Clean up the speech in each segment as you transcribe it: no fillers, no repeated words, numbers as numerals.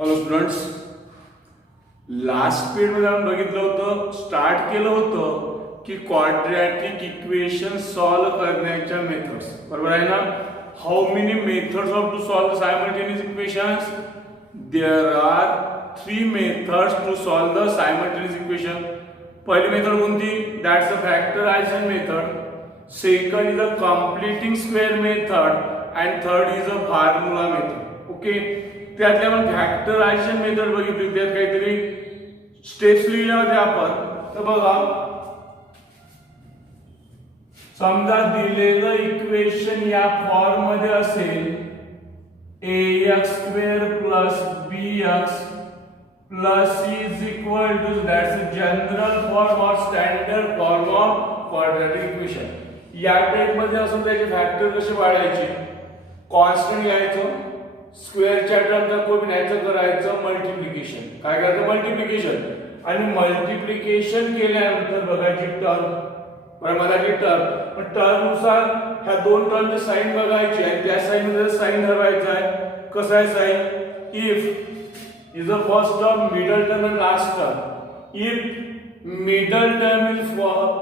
Hello students, last period मध्ये आपण बघितलं होतं, स्टार्ट केलं होतं की क्वाड्रॅटिक इक्वेशन सॉल्व करण्याच्या मेथड्स. बरोबर आहे ना? How many methods of to solve simultaneous equations? There are 3 methods to solve the simultaneous equation. पहिली मेथड कोणती? That's the factorisation method. Second is the completing square method and third is a formula method. Okay, त्यातल्या आपण factorisation method बघितली. त्यात काहीतरी स्टेप्स लिहिल्या होत्या आपण. तर बघा, समजा दिलेलं इक्वेशन या फॉर्म मध्ये असेल ax² plus bx plus c is equal to, that's a general form और standard form of quadratic equation. या टाइप मध्ये असून त्याचे फॅक्टर कसे वाढायचे? कॉन्स्टंट घ्यायचं, स्क्वेअरच्या टर्मचा कोण करायचं मल्टिप्लिकेशन. काय करायचं? मल्टिप्लिकेशन. आणि मल्टिप्लिकेशन केल्यानंतर बघायची टर्म, प्रमाणाची टर्म. पण टर्म नुसार ह्या दोन टर्मचे साइन बघायची आणि त्या साइन मध्ये साइन ठरवायचा आहे. कसं आहे sign? If is the first term, middle term आणि last term. If middle term is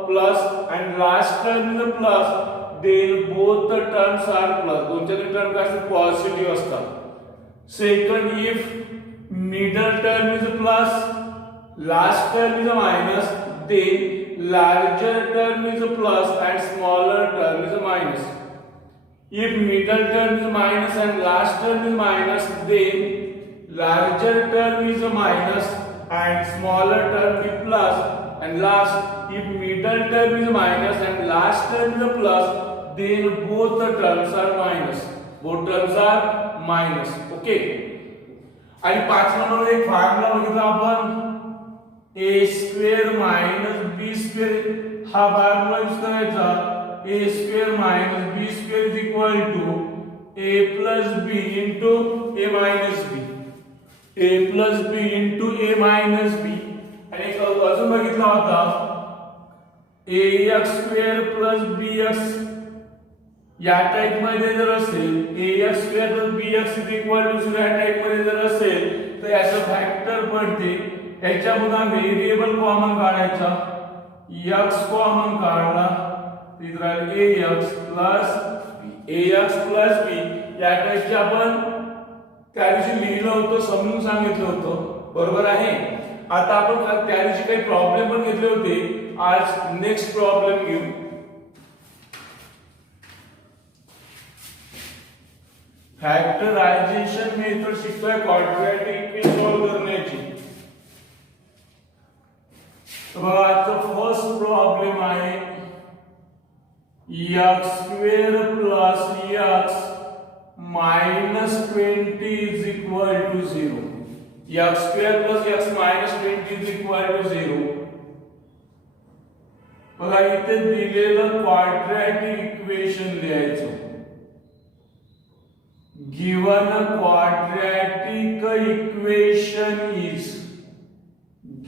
plus and last term is a plus, then both the terms are plus. दोनच्या टर्म काय असतात? पॉझिटिव्ह असतात. Second, if middle term is a plus, last term is a minus, then larger term is a plus and smaller term is a minus. If middle term is minus and last term is minus, then larger term is a minus and smaller term is plus. And last, if middle term is minus and last term is a plus, then both the terms are minus. Both terms are minus. Okay. आणि 5 नंबर एक फॉर्म्युला बघितला आपण, a² minus b². हा formula use करायचा. a² minus b² is equal to a plus b into a minus b. a plus b into a minus b. आणि एक अजून बघितला होता, ax² plus bx. या टाइप मध्ये जर असेल ax² plus bx is equal to 0, या टाइप मध्ये जर असेल तर याचं फॅक्टर पडते. याच्यामधून व्हेरिएबल कॉमन काढायचा. x कॉमन काढला तर राहील ax plus b. या टाइपचे आपण त्या दिवशी लिहिलं होतं, समजून सांगितलं होतं. बरोबर आहे? आता आपण त्या दिवशी काही प्रॉब्लेम पण घेतले होते. आज नेक्स्ट प्रॉब्लेम घेऊ. फॅक्टरायझेशन मेथड शिकतोय क्वाड्रॅटिक इक्वेशन सॉल्व करण्याची. तर बघा, आजचा फर्स्ट प्रॉब्लेम आहे x² plus x minus 20 is equal to 0. x² plus x minus 20 is equal to 0. बघा, इथे दिलेलं क्वाड्रॅटिक इक्वेशन लिहायचं. given a quadratic equation is,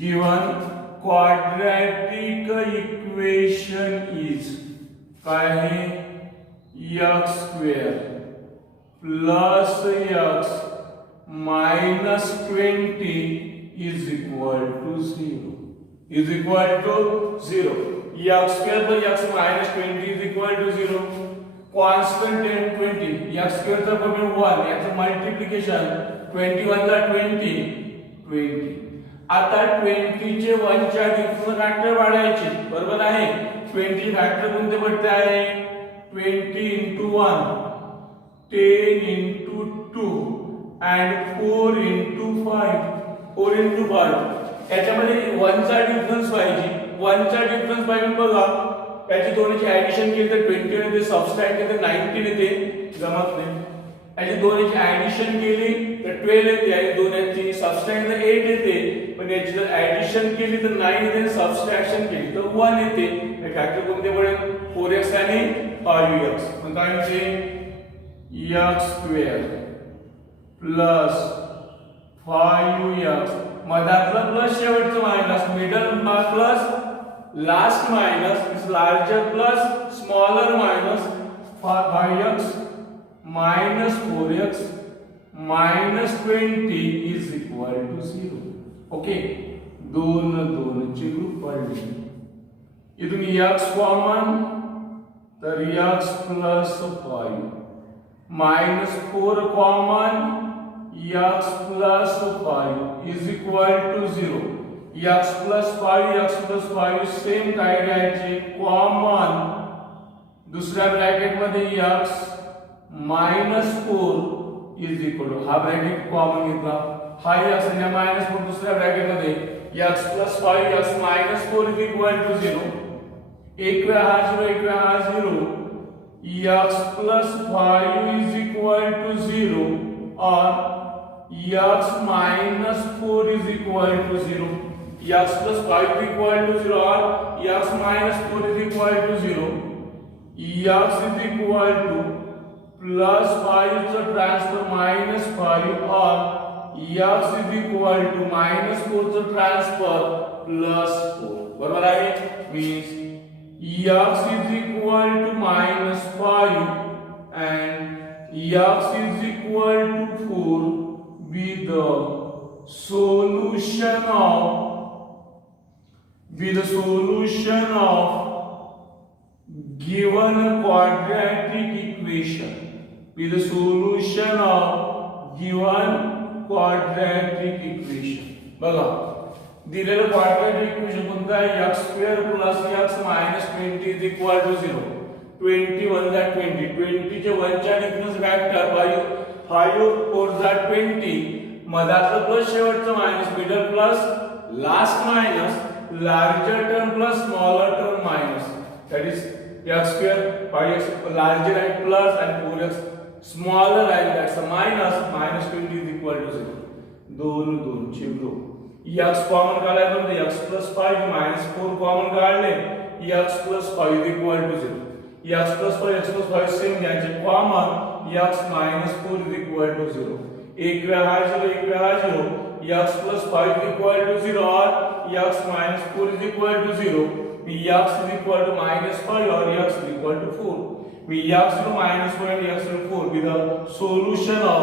given quadratic equation is काय आहे? x² plus x minus 20 is equal to 0. Is equal to 0. x² plus x minus 20 is equal to 0. Constant 10 20. x² चा फॉर्म्युला 1, याचं मल्टिप्लिकेशन 21 ला 20. आता 20 चे 1 च्या डिफरंट फॅक्टर वाढायचे. बरोबर आहे? 20 फॅक्टर कोणते पडते आहे? 20 into 1, 10 into 2 and 4 into 5. 4 into 5. याच्यामध्ये 1 चा डिफरन्स पाहिजे. 1 चा डिफरन्स पाहिजे. बघा, याची दोन्हीची ऍडिशन केली तर 20 येते, सबट्रॅक्ट केली तर 19 येते. जमत नाही. याची दोन्हीची ऍडिशन केली तर 12 येते आणि दोन्हीची सबट्रॅक्ट केली तर 8 येते. पण याची जर ऍडिशन केली तर 9 येते आणि सबट्रॅक्शन केली तर 1 येते. हे फॅक्टर कोणते पडेल? 4x आणि 5x. मग काय होते? x² प्लस 5x, मधातलं प्लस शेवटचं minus, middle plus last minus, larger plus smaller minus 5x minus 4x -20 is equal to 0. Okay, दोन दोनचे ग्रुप पडले. इथून x कॉमन, तर x plus 5 -4 common, x plus 5 is equal to 0. x plus 5 same काय घ्यायचे common, दुसऱ्या bracket मध्ये x -4 is equal to, हा ब्रॅकेट कॉमन घेतला, हा x आणि -4 दुसऱ्या ब्रॅकेट मध्ये x plus 5 x -4 is equal to 0. एक वेळा हा 0, एक वेळा हा 0, x plus 5 is equal to 0 और x -4 is equal to 0. x plus 5 is equal to 0 और x -4 is equal to 0. x is equal to plus 5 चा ट्रांसफर -5 और x इज इक्वल टू -4 चा ट्रांसफर +4. बरोबर आहे. Means x is equal to -5 and x is equal to 4 be the solution of given quadratic equation. Be the solution of given quadratic equation. बघा, दिलेलं quadratic equation कोणतं आहे x² + x -20 is equal to 0. 20 1 जा 20, 20 चे 1 च्या डिफरन्स फॅक्टर 5 4 जा 20, मधातलं plus शेवटचं minus, middle plus, last minus, larger term plus smaller term minus. That is x² 5x larger and plus and 4x smaller and that's a -20 is equal to 0. दोन दोनचे group. x common काढायला म्हणजे x plus 5 -4 common काढले, x plus 5 equal to 0. x plus 5 same घ्यायचे common, x -4 equal to 0. एक वेळा हा 0, एक वेळा हा 0, x प्लस 5 इक्वल टू 0 और x -4 equal to 0. x is equal to -5 और x is equal to 4. x to -4 and x to 4 be the solution of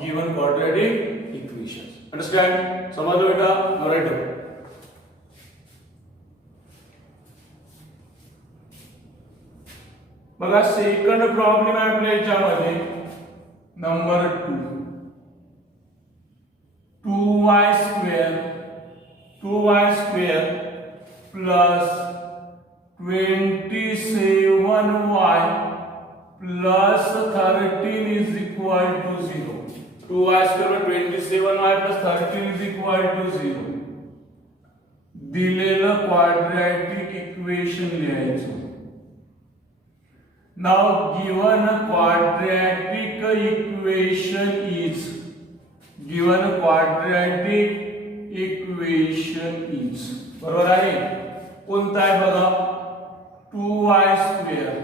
given quadratic equations. Understand? समझलो बेटा. नॉलेज बघा, सेकंड प्रॉब्लेम आहे आपल्या याच्यामध्ये नंबर 2. 2y² plus 27y plus 13 is equal to 0. 2y² plus 27y plus 13 is equal to 0. दिलेलं quadratic equation लिहायचं. Now given quadratic equation is बरोबर आहे. कोणता आहे बघा, 2y²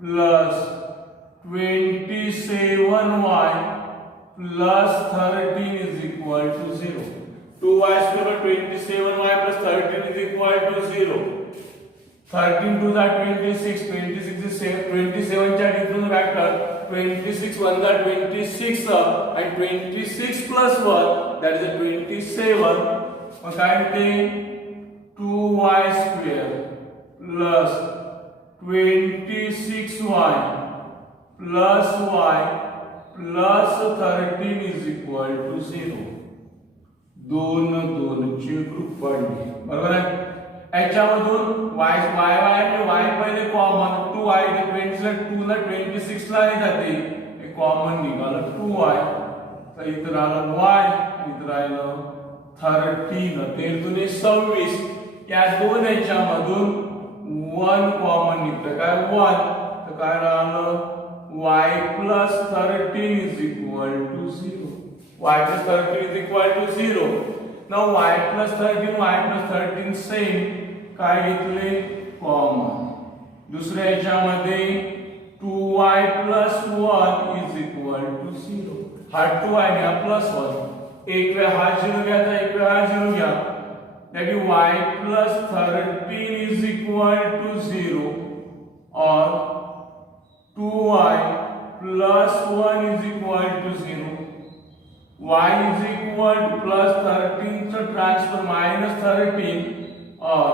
plus 27y plus 13 is equal to 0. 2y² plus 27y plus 13 is equal to 0. 13 2 जा 26, 26 is 27 च्या difference factor 26 1 जा 26 and 26 plus 1 that is 27. मग काय ते 2y² plus 26y plus y plus 13 is equal to 0. दोन दोनचे ग्रुप पडले. बरोबर आहे. याच्यामधून y आणि y पहिले कॉमन 2y, 20 ला 2 ला 26 ला जाते, हे कॉमन निघालं 2y. तर इथं आलं y, इथं राहिलं 13. 13 दुने 26. या दोन याच्यामधून 1 कॉमन निघतं, काय 1. तर काय राहिलं y plus 13 is equal to 0. y plus 13 is equal to 0. Now y plus 13 same, काय घेतले कॉमन. दुसऱ्या याच्यामध्ये 2y plus 1 is equal to 0. हा 2y आणि हा प्लस 1. एक वेळा हा 0 घ्यायचा, एक वेळा हा 0 घ्या. that is y plus 13 is equal to 0 or 2y plus 1 is equal to 0. y is equal to plus 13 चं ट्रान्सफर minus 13 और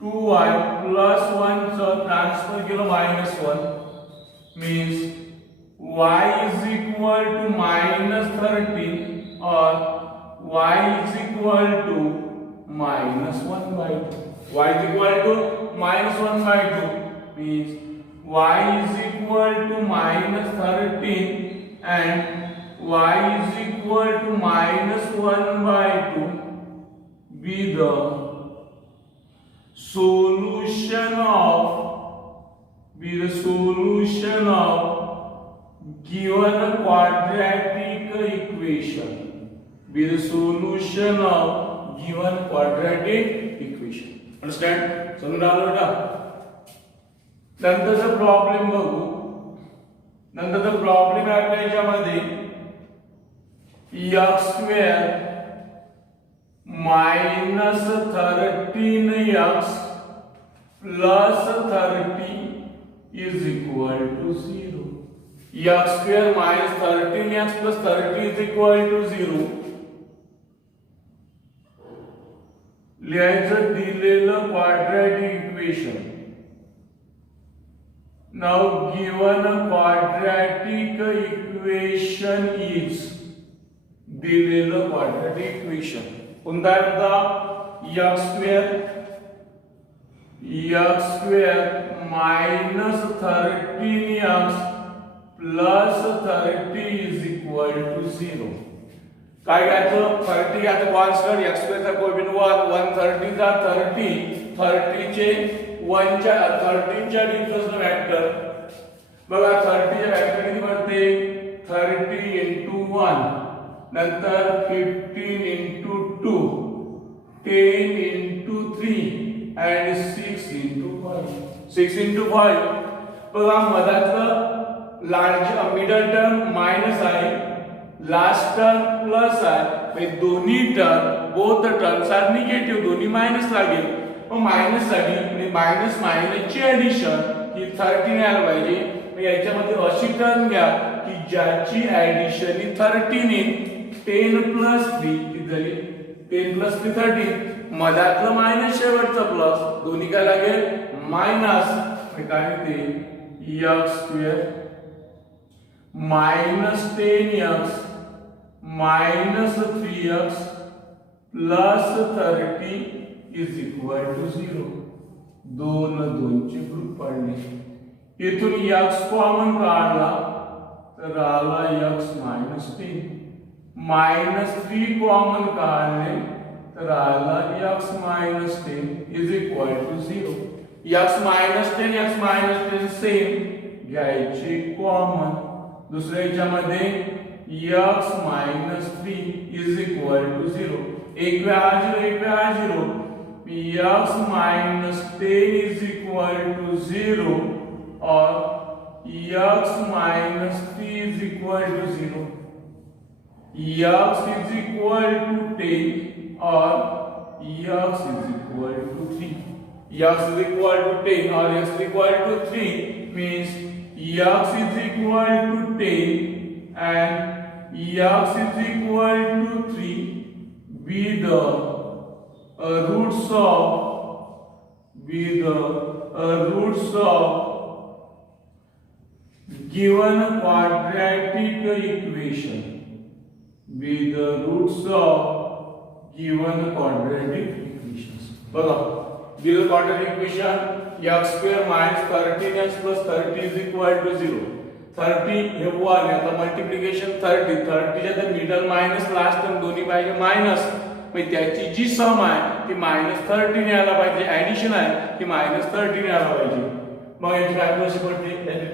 2y plus 1 चं ट्रान्सफर केलं -1 means y is equal to -13 और y is equal to -1/2. Y is equal to -1/2 means y is equal to -13 and y is equal to -1/2 be the solution of given quadratic equation. Be the solution of given quadratic equation. Understand? समजून आलं बेटा? नंतरचा प्रॉब्लेम बघू. नंतरचा प्रॉब्लेम आहे आपल्या याच्यामध्ये x² minus 13x plus 30 is equal to 0. x² minus 13x plus 30 is equal to 0. लिहायचं दिलेलं quadratic equation. Now given a quadratic equation is दिलेलं quadratic equation कोणता आहे बघा x² minus 13x plus 30 is equal to 0. काय घ्यायचं 30 घ्यायचं constant x² चा कोएफिशिएंट 1 130 चा 30 चे 1 च्या 13 च्या डिफरन्स फॅक्टर बघा 30 च्या फॅक्टर किती पडते 30 into 1 नंतर 15 into 2 10 into 3 and 6 into 5 6 into 5 बघा मधातलं लार्ज मिडल टर्म मायनस आहे लास्ट टर्म प्लस आहे म्हणजे दोन्ही term both terms are negative दोन्ही मायनस लागेल मग मायनस साठी म्हणजे मायनस मायनसची ऍडिशन ही 13 यायला पाहिजे मग याच्यामध्ये अशी टर्म घ्या की ज्याची ऍडिशन ही 13 येईल 10 plus 3 किती झाली 10 plus 3 13 मधातलं मायनस शेवटचं प्लस दोन्ही काय लागेल मायनस काय ते x² minus 10x minus 3x plus 30 is equal to 0. दोन चे ग्रुप पडले इथून x कॉमन काढला तर आला x minus 10 minus 3 कॉमन काढले तर आला x minus 10 is equal to 0. x minus 10 सेम घ्यायचे कॉमन दुसऱ्या याच्यामध्ये x minus 3 is equal to 0. एक वे हा 0 x minus 10 is equal to 0 और x minus 3 is equal to 0. x is equal to 10 और x is equal to 3. x is equal to 10 और x is equal to 3 means x is equal to 10 and x is equal to 3 be the roots of given quadratic equation. Be the roots of given quadratic equations. बघा given quadratic equation x² minus 13x plus 30 is equal to 0. 30 हे 1 याचा मल्टिप्लिकेशन 30 च्या तर middle minus last term दोन्ही पाहिजे मायनस मग त्याची जी सम आहे ती -13 यायला पाहिजे ऍडिशन आहे ती -13 यायला पाहिजे मग याची व्हॅल्यू कशी पडते त्याची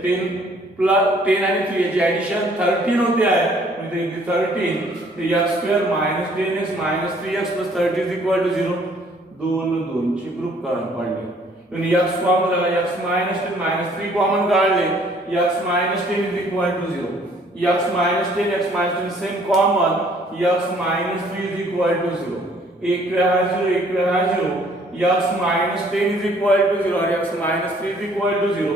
10 आणि 3 याची ऍडिशन 13 होते आहे म्हणजे इथे 13 ते x² minus 10x minus 3x plus 30 is equal to 0. दोन चे ग्रुप काढले आणि x कॉमन झाला x minus 10 minus 3 कॉमन काढले x minus 10 is equal to 0. x minus 10 x minus 10 same common x minus 3 is equal to 0. एक वे हा 0 x minus 10 is equal to 0 और x minus 3 is equal to 0.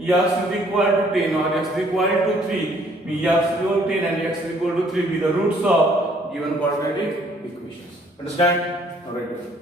x is equal to 10 or x is equal to 3, means x is equal to 10 and x is equal to 3 be the roots of given quadratic equations. Understand? Alright.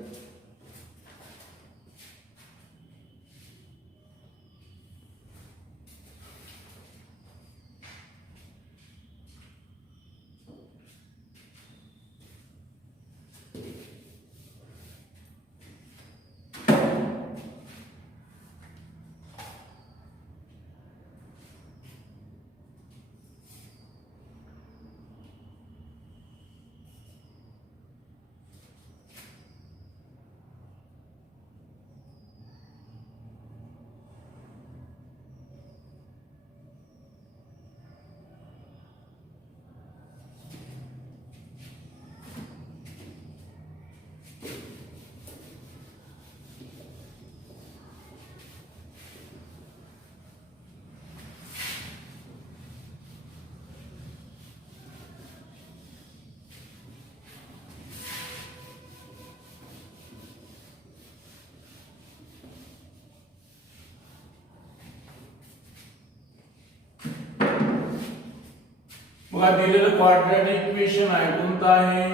बघा दिलेलं quadratic equation आहे कोणतं आहे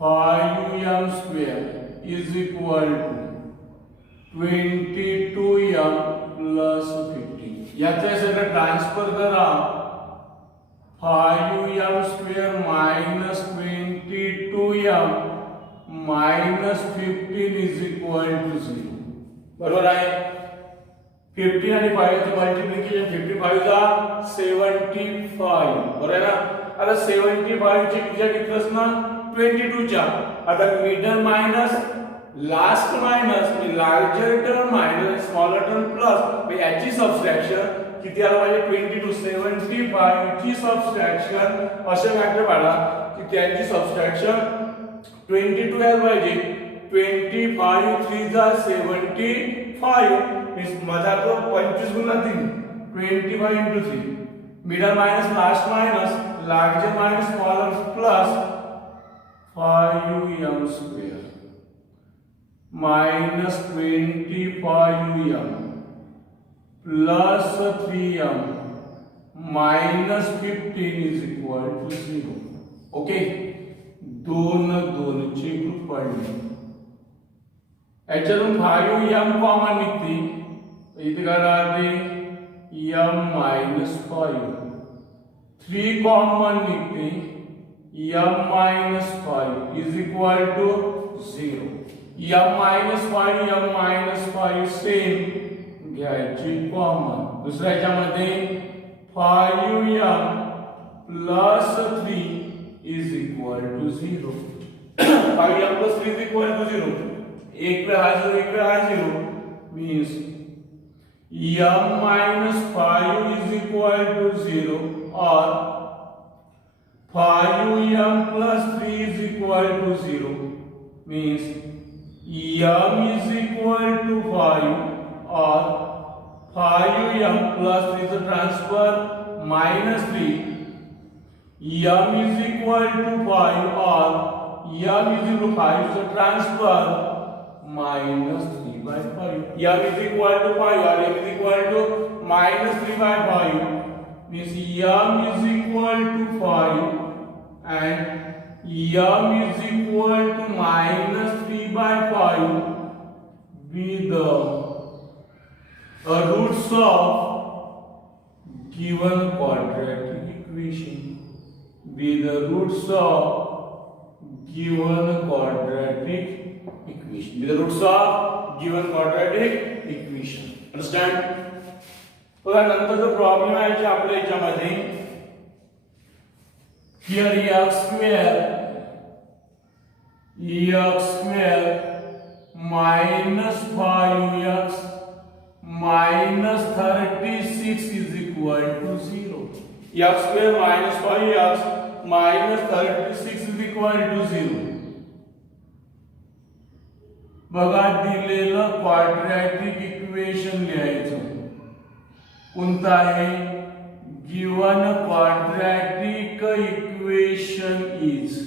5m square is equal to 22m plus 15 याचा सगळं transfer करा 5m square minus 22m minus 15 is equal to 0 बरोबर आहे 15 आणि 5 चं मल्टिप्लिकेशन 55 जा 75 बरोबर आहे ना आता 75 ची त्रिज्या किती असणार 22 च्या आता मिडल मायनस लास्ट मायनस मी larger term minus smaller term plus मी याची सबट्रॅक्शन किती आला पाहिजे 22 75 ची सबट्रॅक्शन असे फॅक्टर पाडा की त्यांची सबट्रॅक्शन 22 यायला पाहिजे 25 3 जा 75 मीन्स माझा तो 25 गुणा 3 25 into 3 middle minus last minus larger minus smaller plus 5m square minus 25m plus 3m minus 15 is equal to 0 okay दोन ची ग्रुप पडली याच्यातून 5m कॉमन निघते इथे काय राहते m minus 5 3 कॉमन निघते m minus 5 is equal to 0 m minus 5 सेम घ्यायची कॉमन दुसऱ्या ह्याच्यामध्ये 5m plus 3 is equal to 0 5m plus 3 is equal to 0 एक पे हा 0 एक पे हा 0 means m minus 5 is equal to 0 or 5m plus 3 is equal to 0 means m is equal to 5 or 5m plus 3 is a transfer minus 3 m is equal to 5 or m is equal to 5 is a transfer minus 3 by 5 m is equal to 5 or m is equal to minus 3 by 5 means m is equal to 5 and m is equal to minus 3 by 5 be the roots of given quadratic equation be the roots of given quadratic equation be the roots of given quadratic equation understand बघा नंतर जो प्रॉब्लेम आहे जे आपल्या याच्यामध्ये here x square minus 5x minus 36 is equal to 0 x square minus 5x minus 36 is equal to 0 बघा दिलेलं quadratic equation लिहायचं कोणतं आहे given quadratic equation is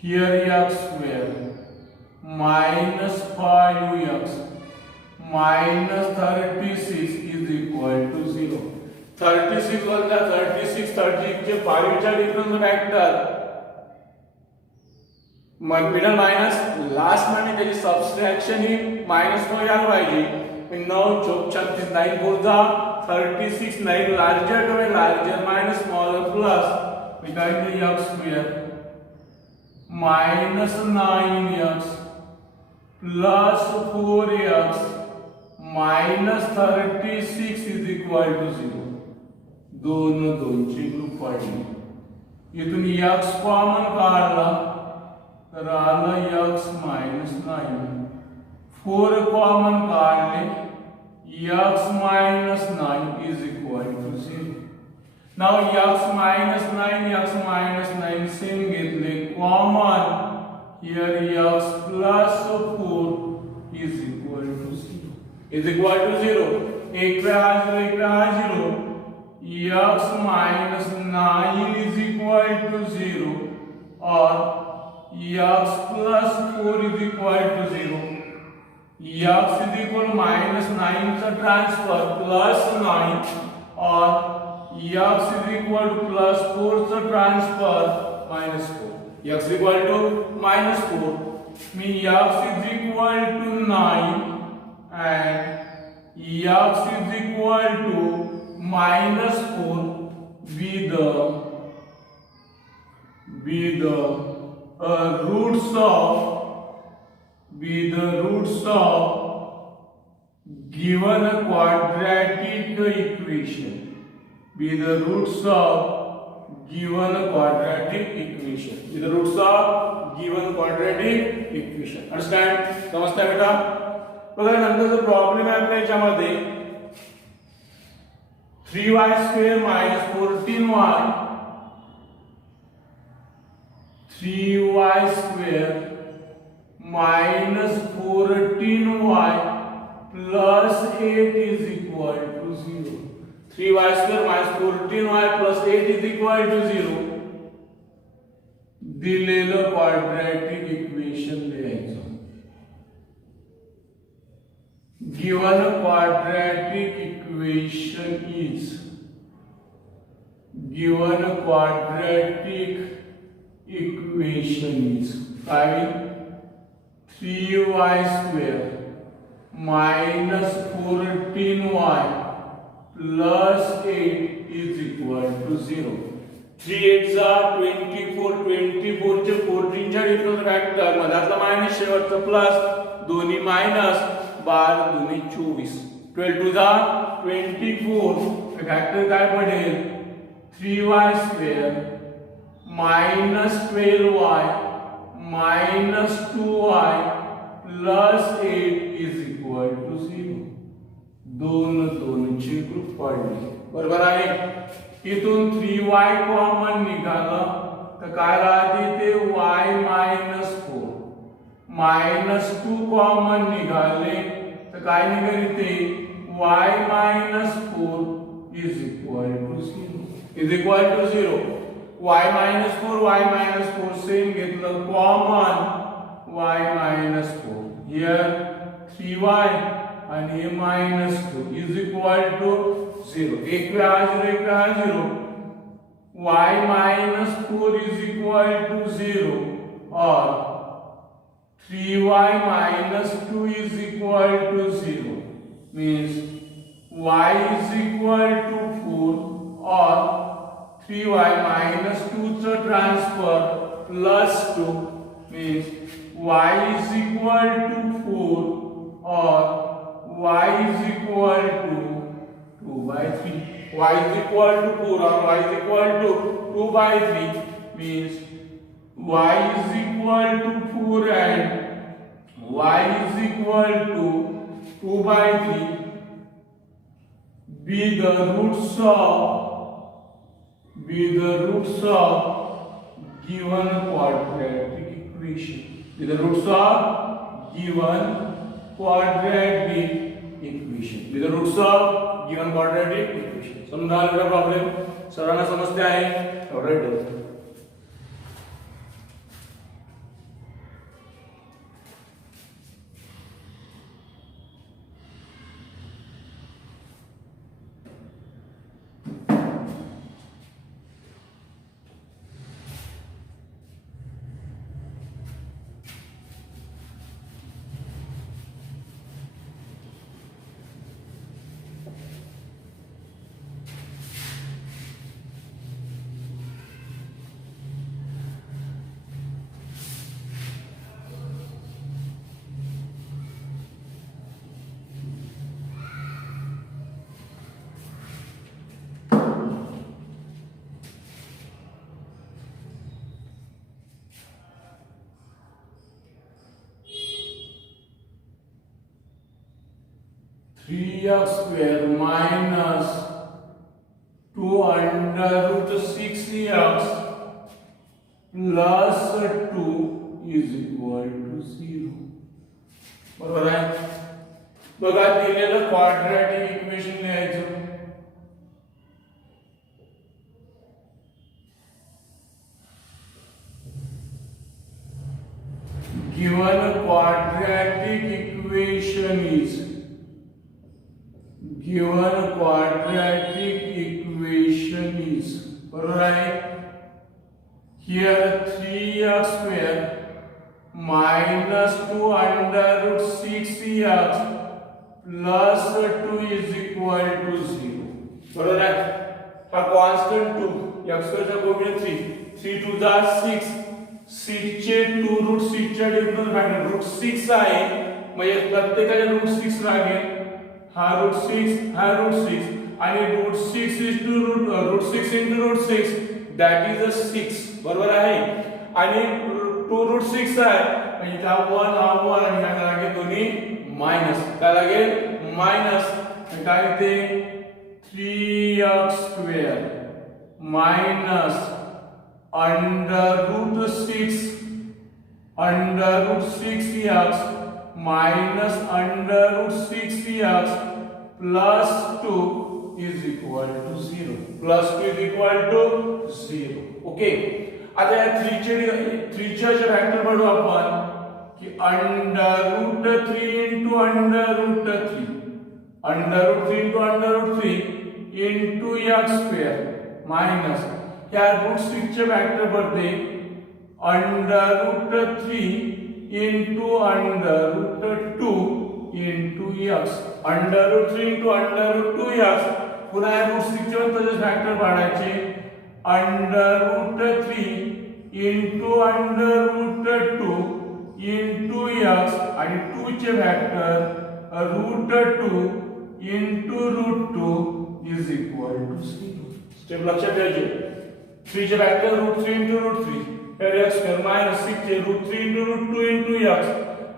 here x square minus 5x minus 36 is equal to 0. 36 वरला 36 चे 5 चा difference factor middle minus last मध्ये त्याची सबट्रॅक्शन ही मायनस मध्ये यायला पाहिजे. 9 चौक 36 9 4 जा 36 9 larger to larger minus smaller plus we got the x square minus 9x plus 4x minus 36 is equal to 0. दोन दोनचे ग्रुप पडले. इथून x कॉमन काढला तर आला x minus 9. 4 कॉमन काढले x minus 9 is equal to 0. Now x minus 9 same घेतले common. Here x plus 4 is equal to 0. Is equal to 0. एक पे आ 0. x minus 9 is equal to 0 और x plus 4 is equal to 0. x is equal minus 9 चा transfer plus 9 और x is equal to plus 4 चा transfer minus 4. x is equal to minus 4 means x is equal to 9 and x is equal to minus 4 with the roots of given a quadratic equation. With the roots of given a quadratic equation. With the roots of given quadratic equation. Understand? समजता है बेटा? बघा नंतरचा प्रॉब्लेम आहे आपल्या याच्यामध्ये 3y square minus 14y 3y square minus 14y plus 8 is equal to 0. 3y square minus 14y plus 8 is equal to 0. दिलेलं quadratic equation लिहायचं. Given a quadratic equation is given a quadratic equation is 3y square minus 14y plus 8 is equal to 0. 3 8 are 24 24 चे 14 च्या difference factor मधातला मायनस शेवटचा प्लस दोन्ही मायनस 12 दोन्ही 24 12 टू जा 24 फॅक्टर काय पडेल 3y square minus 12y minus 2y plus 8 is equal to 0. दोन दोनचे ग्रुप पडले. बरोबर आहे. इथून 3y कॉमन निघालं तर काय राहते ते y minus 4 minus 2 कॉमन निघाले तर काय निघेल ते y minus 4 is equal to 0. Is equal to 0. y minus 4 same घेतलं common y minus 4 here 3y and a minus 2 is equal to 0. एक पे आ 0 y minus 4 is equal to 0 और 3y minus 2 is equal to 0 means y is equal to 4 और 3y minus 2 चा transfer plus 2 means y is equal to 4 और y is equal to 2 by 3. Y is equal to 4 or y is equal to 2 by 3 means y is equal to 4 and y is equal to 2 by 3 be the roots of given quadratic equation. Be the roots of given quadratic equation. Be the roots of given quadratic equation. समझा मेरा प्रॉब्लेम सर्वांना समजते आहे. Alright 3x square minus 2 under root 6x plus 2 is equal to 0. बरोबर आहे. बघा दिलेलं quadratic equation लिहायचं. Given quadratic equation is बरोबर आहे. Here 3x square minus 2 under root 6x plus 2 is equal to 0. बरोबर आहे. हा कॉन्स्टंट 2 x square चा गुणिले 3 2 जा 6 6 चे 2 रूट 6 च्या डिव्हिजन फॅक्टर रूट 6 आहे. म्हणजे प्रत्येकाचे रूट 6 लागेल. हा रूट 6 हा रूट 6 आणि root 6 is to root 6 into root 6 that is a 6. बरोबर आहे. आणि 2 रूट 6 आहे म्हणजे हा 1 हा 1 आणि हा लागेल दोन्ही मायनस. काय लागेल मायनस. काय ते 3x square minus under root 6x minus under root 6x plus 2 is equal to 0. Plus 2 is equal to 0. Okay. आता या 3 चे फॅक्टर काढू आपण की under root 3 into under root 3 under root 3 into under root 3 into x square minus या रूट 6 चे फॅक्टर पडते under root 3 into under root 2 into x. under root 3 into under root 2x पुन्हा या रूट 6 चे त्याचे फॅक्टर पाडायचे under root 3 into under root 2 into x आणि 2 चे factor root 2 into root 2 is equal to 0. स्टेप लक्षात घ्यायचे. 3 चे फॅक्टर root 3 into root 3 तर x square minus 6 चे root 3 into root 2 into x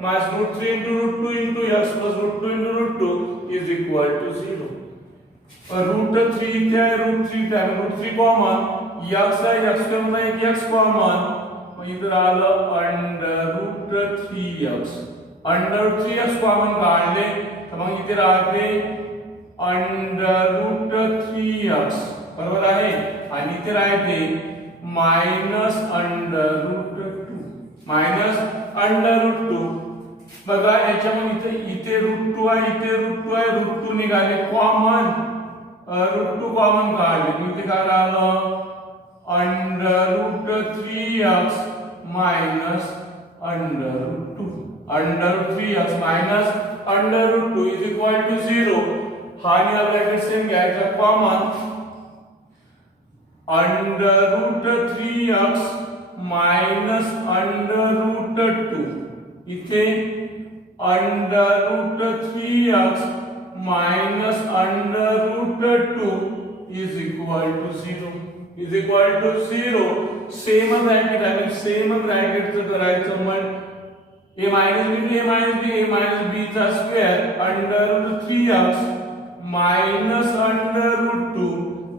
minus root 3 into root 2 into x plus root 2 into root 2 is equal to 0. root 3 इथे आहे root 3 इथे आहे root 3 common x आहे x square मध्ये एक x कॉमन मग इथे आलं under root 3x under root 3x common काढले तर मग इथे राहते under root 3x बरोबर आहे. आणि इथे राहते minus under root 2 minus under root 2. बघा याच्यामध्ये इथे रूट 2 आहे इथे रूट 2 आहे रूट 2 निघाले कॉमन रूट 2 कॉमन काढले म्हणजे काय राहिलं under root 3x minus under root 2 under root 3x minus under root 2 is equal to 0. हा आणि ब्रॅकेट सेम घ्यायचा common under root 3x minus under root 2 इथे under root 3x minus under root 2 is equal to 0 is equal to 0. Same bracket आहे सेम ब्रॅकेटचं करायचं मग a minus b चा square under root 3x minus under root 2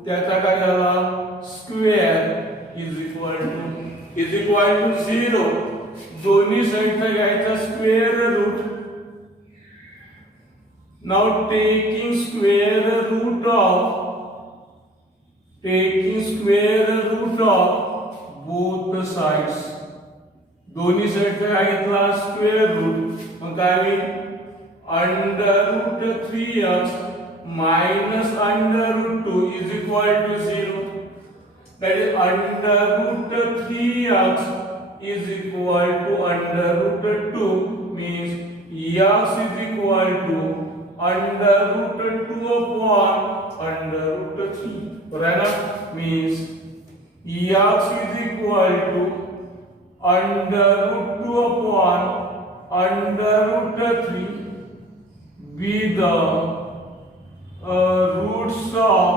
त्याचा काय झाला square is equal to 0. दोन्ही साइडचा घ्यायचा square root. Now taking square root of both sides दोन्ही साइडचा घेतला स्क्वेअर रूट मग काय होईल under root 3x minus under root 2 is equal to 0. That is under root 3x is equal to under root 2 means x is equal to under root 2 upon under root 3. Right? Means x is equal to under root 2 upon under root 3 be the roots of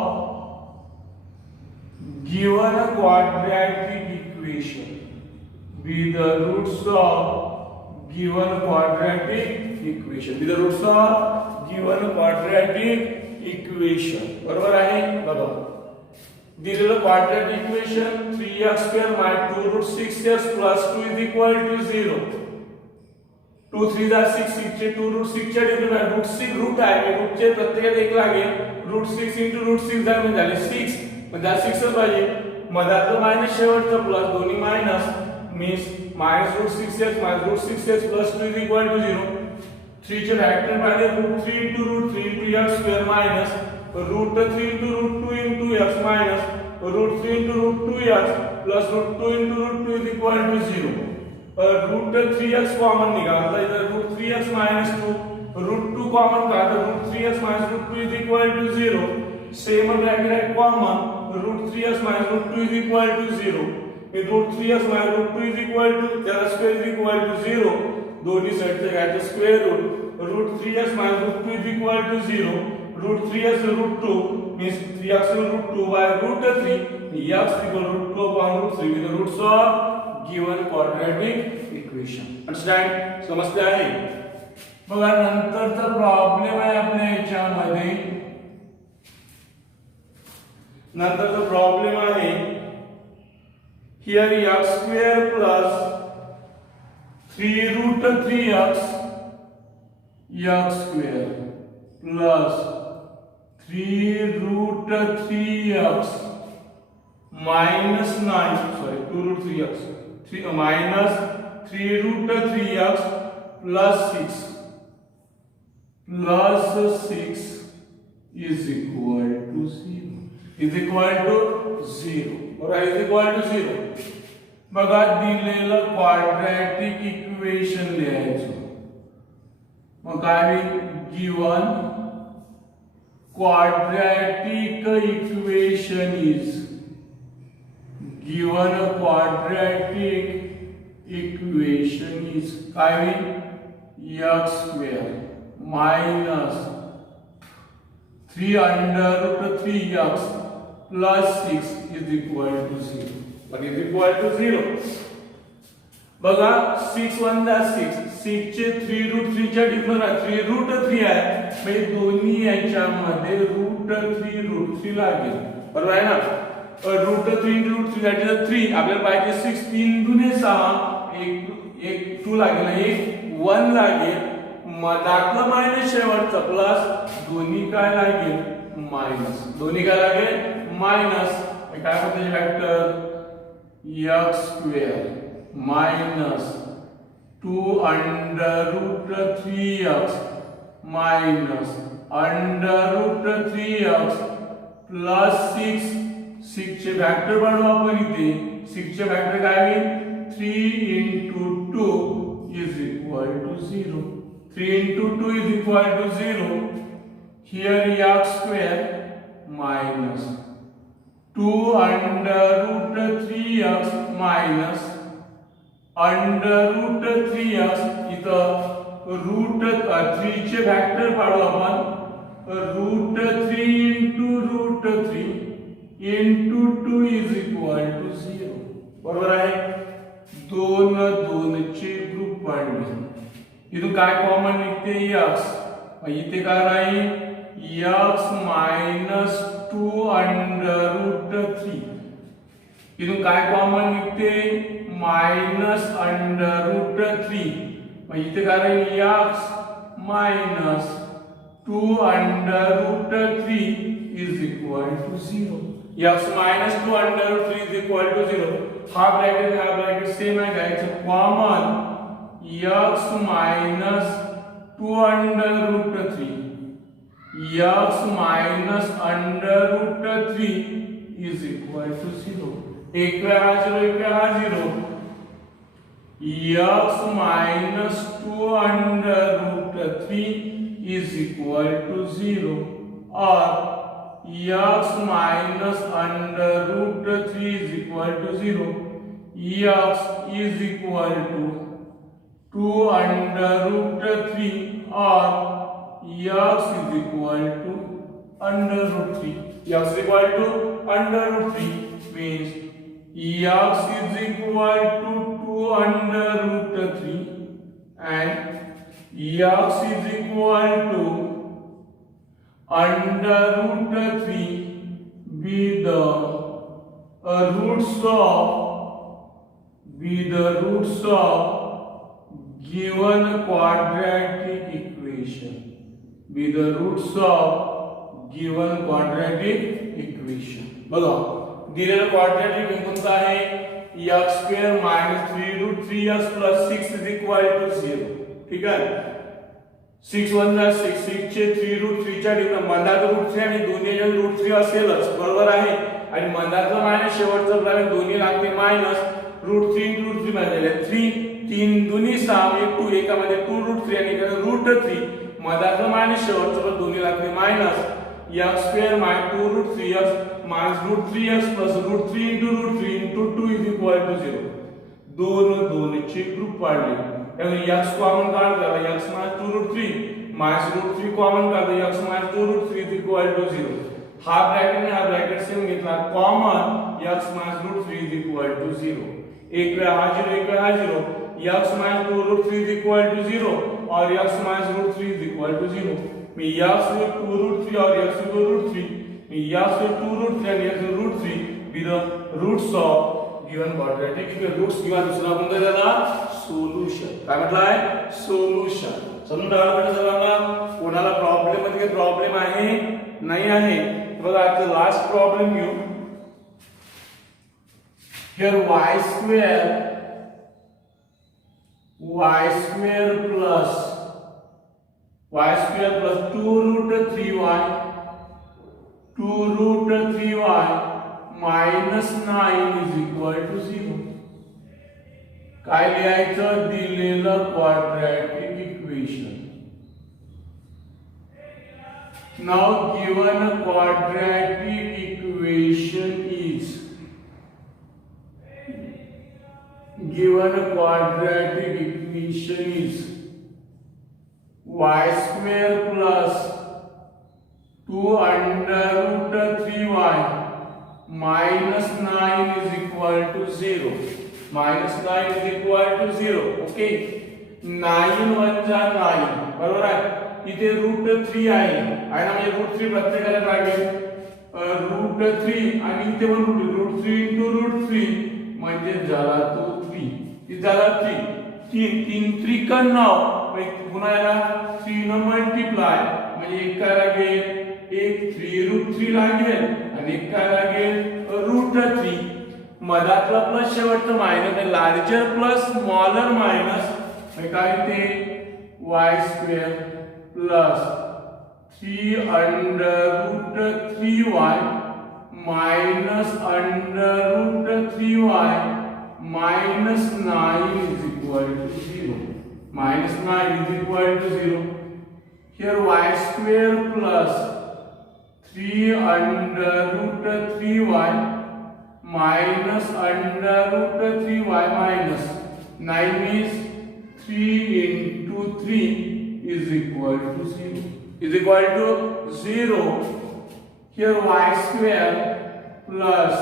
given a quadratic equation. Be the roots of given quadratic equation. Be the roots of given given quadratic equation. बरोबर आहे. बघा दिलेलं quadratic equation 3x² - 2 root 6x + 2 is equal to 0. 2 3 जा 6, 6 चे 2 रूट 6 च्या difference root 6 रूट आहे, रूटचे प्रत्येकात एक लागेल. रूट 6 * रूट 6 झाले 6, म्हणजे 6च पाहिजे. मधातलं मायनस शेवटचं प्लस, दोन्ही minus means minus root 6x minus root 6x + 2 is equal to 0. 3 चे फॅक्टर पाहिजे root 3 * root 3 * x² minus root 3 * root 2 * x minus root 3 * root 2x plus root 2 * root 2 is equal to 0. Root 3x common निकालता इधर root 3x - 2 रूट 2 common का तो root 3x - root 2 is equal to 0. Same bracket है common root 3x - root 2 is equal to 0. Root 3x - root 2 is equal to त्याला square is equal to 0. दोन्ही साइडचे घ्यायचं square root 3x - root 2 is equal to 0. Root 3x root 2 means 3x root 2 by root 3 x equal root 2 upon root 3 with the roots of given quadratic equation. Understand? समजते आहे. बघा नंतरचा प्रॉब्लेम आहे आपल्या याच्यामध्ये. नंतरचा प्रॉब्लेम आहे here x² plus 3 root 3x x² plus 3 root 3x minus 9 sorry 2 root 3x 3 minus 3 root 3x plus 6 is equal to 0 is equal to 0 or is equal to 0. बघा दिलेलं क्वाड्रॅटिक इक्वेशन लिहायचं. मग काय given quadratic equation is given a quadratic equation is काय x² minus 3 under root 3x plus 6 is equal to 0. What is equal to 0? बघा 6 1 जा 6, 6 चे 3 root 3 च्या डिफरन्स 3 root 3 आहे, म्हणजे दोन्ही याच्यामध्ये रूट 3 रूट 3 लागेल. बरोबर आहे ना. Root 3 root 3 that is 3. आपल्याला पाहिजे 6 3 दुने 6 एक 2 लागेल, एक 1 लागेल. मधातलं मायनस शेवटचं प्लस दोन्ही काय लागेल मायनस. दोन्ही काय लागेल मायनस. काय होते factor x² minus 2 under root 3x minus under root 3x plus 6 चे फॅक्टर काढू आपण इथे. 6 चे फॅक्टर काय होईल 3 into 2 is equal to 0. 3 into 2 is equal to 0. Here x² minus 2 under root 3x minus under root 3x इथं रूट 3 चे फॅक्टर काढू आपण. रूट 3 into root 3 into 2 is equal to 0. बरोबर आहे. 2 चे ग्रुप काढले. इथून काय कॉमन निघते x. इथे काय राहील x minus 2 under root 3. इथून काय कॉमन निघते मायनस अंडर रूट 3. मग इथे काय राहील x minus 2 under root 3 is equal to 0. x minus 2 under root 3 is equal to 0. हा ब्रॅकेट सेम आहे घ्यायचं common. x minus 2 under root 3 x minus under root 3 is equal to 0. एक वेळा 0 एक वेळा 0. x minus 2 under root 3 is equal to 0 or x minus under root 3 is equal to 0. x is equal to 2 under root 3 or x is equal to under root 3. x is equal to under root 3 means x is equal to 2 under root 3 and x is equal to under root 3 be the roots of given quadratic equation. Be the roots of given quadratic equation. बघा दिलेलं क्वाड्रॅटिक कोणतं आहे x square minus 3√3x plus 6 is equal to 0. ठीक आहे 6 1 6 6 चे 3√3 च्या ठिकाणी मधात √3 आणि दोन्हीच्या √3 असेलच बरोबर आहे आणि मधातलं मायनस शेवटचं प्रमाण दोन्ही लागते मायनस √3 × √3 म्हणजे 3 3 दोन्ही 6 1 2 एकामध्ये 2√3 आणि एकामध्ये √3 मधातलं मायनस शेवटचं पण दोन्ही लागते minus x square minus 2√3x minus √3x plus √3 × √3 × 2 is equal to 0. दोन चे ग्रुप पाडले त्यामुळे x कॉमन काढला x मायनस 2√3 मायनस √3 कॉमन काढला x minus 2√3 is equal to 0. हा ब्रॅकेट आणि हा ब्रॅकेट सेम घेतला common x minus √3 is equal to 0. एक वेळा हा 0 एक वेळा हा 0 x minus 2√3 is equal to 0 और x minus √3 is equal to 0. मी x with 2√3 और x with √3 मी x with 2√3 and x with √3 be the roots of given quadratic equation. Roots किंवा दुसरा कोणता त्याला सोल्युशन काय म्हटलंय सोल्युशन. समजून टाकलं पाहिजे सर्वांना. कोणाला प्रॉब्लेम मध्ये काही प्रॉब्लेम आहे नाही आहे बघा आता लास्ट प्रॉब्लेम घेऊ. here y square plus 2√3y minus 9 is equal to 0. काय लिहायचं दिलेलं quadratic equation. now given quadratic equation is y square plus 2√3y minus 9 is equal to 0. minus 9 is equal to 0. ओके 9 1 जा 9 बरोबर आहे. इथे √3 आहे ना म्हणजे √3 प्रत्येकाला लागेल √3 आणि इथे पण √3 × √3 म्हणजे झाला तो 3 इथे झाला 3 3 3 पुन्हा याला 3 न मल्टिप्लाय म्हणजे एक काय लागेल एक 3√3 लागेल आणि एक काय लागेल √3 मधातला प्लस शेवटचं मायनस आहे लार्जर प्लस स्मॉलर मायनस काय ते y square plus 3√3y minus √3y minus 9 is equal to 0. minus 9 is equal to 0. Here y square plus 3√3y minus √3y minus 9 means 3 into 3 is equal to 0. Is equal to 0. Here y square plus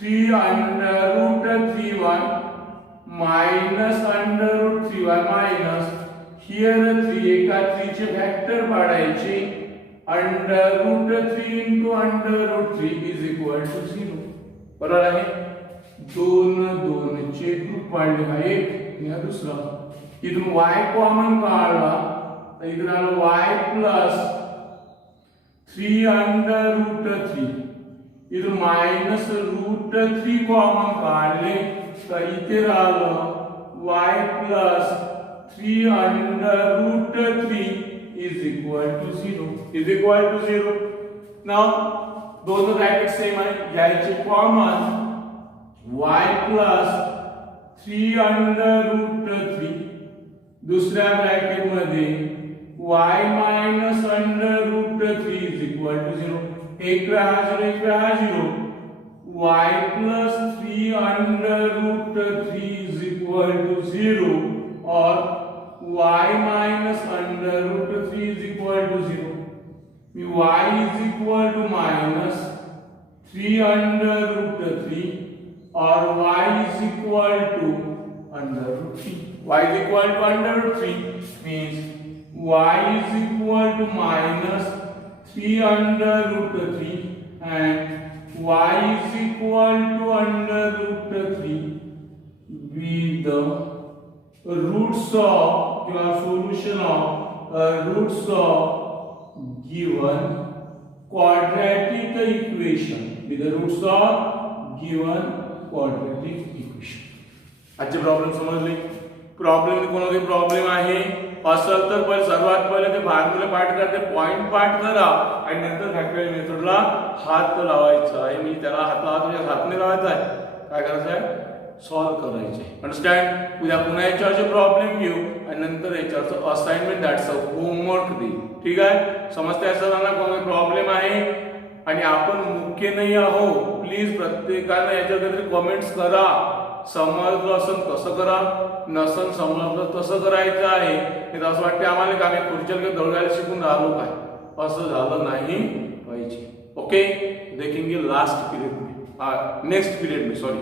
3√3y minus √3y minus here 3 एका 3 चे फॅक्टर पाडायचे √3 into √3 is equal to 0. बरोबर आहे. दोन चे group पाडले का एक आणि हा दुसरा. इथून y कॉमन काढला तर इथून आलं y plus 3√3 इधर माइनस √3 कॉमन काढले तर इथे राहिलं y plus 3√3 is equal to 0. is equal to 0. now दोनों ब्रॅकेट सेम आहे घ्यायचे कॉमन y plus 3√3 दुसऱ्या ब्रॅकेट मध्ये y minus √3 is equal to 0. एक पे हा 0 एक पे हा 0 y plus 3√3 is equal to 0 और y minus √3 is equal to 0. y is equal to minus 3√3 और y is equal to √3. y is equal to √3 means y is equal to minus p under root 3 and y is equal to under root 3 with the roots of your solution of roots of given quadratic equation with the roots of given quadratic equation. आजचे प्रॉब्लेम समजले. प्रॉब्लेम कोणते प्रॉब्लेम आहे असेल तर पहिले सर्वात पहिले ते फॉर्म्युला पाठ करते पॉइंट पाठ करा आणि नंतर फॅक्टोरियल मेथडला हात लावायचा आहे. मी त्याला हाताने लावायचा आहे. काय करायचं आहे सॉल्व करायचे. अंडरस्टँड. उद्या पुन्हा याच्यावरचे प्रॉब्लेम घेऊ आणि नंतर याच्यावरचं असाइनमेंट दॅट्स अ होमवर्क देऊ. ठीक आहे. समजते असताना कोणता प्रॉब्लेम आहे आणि आपण मुख्य नाही आहोत. प्लीज प्रत्येकाने याच्यावर काहीतरी कमेंट्स करा. समजलं असेल तसं करा, नसन समजलं तसं करायचं आहे. हे असं वाटते आम्हाला का आम्ही खुर्चीला दौडायला शिकून राहिलो काय, असं झालं नाही पाहिजे. ओके. देखेंगे लास्ट पीरियड में, नेक्स्ट पीरियड में, सॉरी.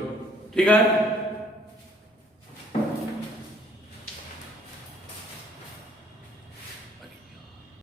ठीक आहे.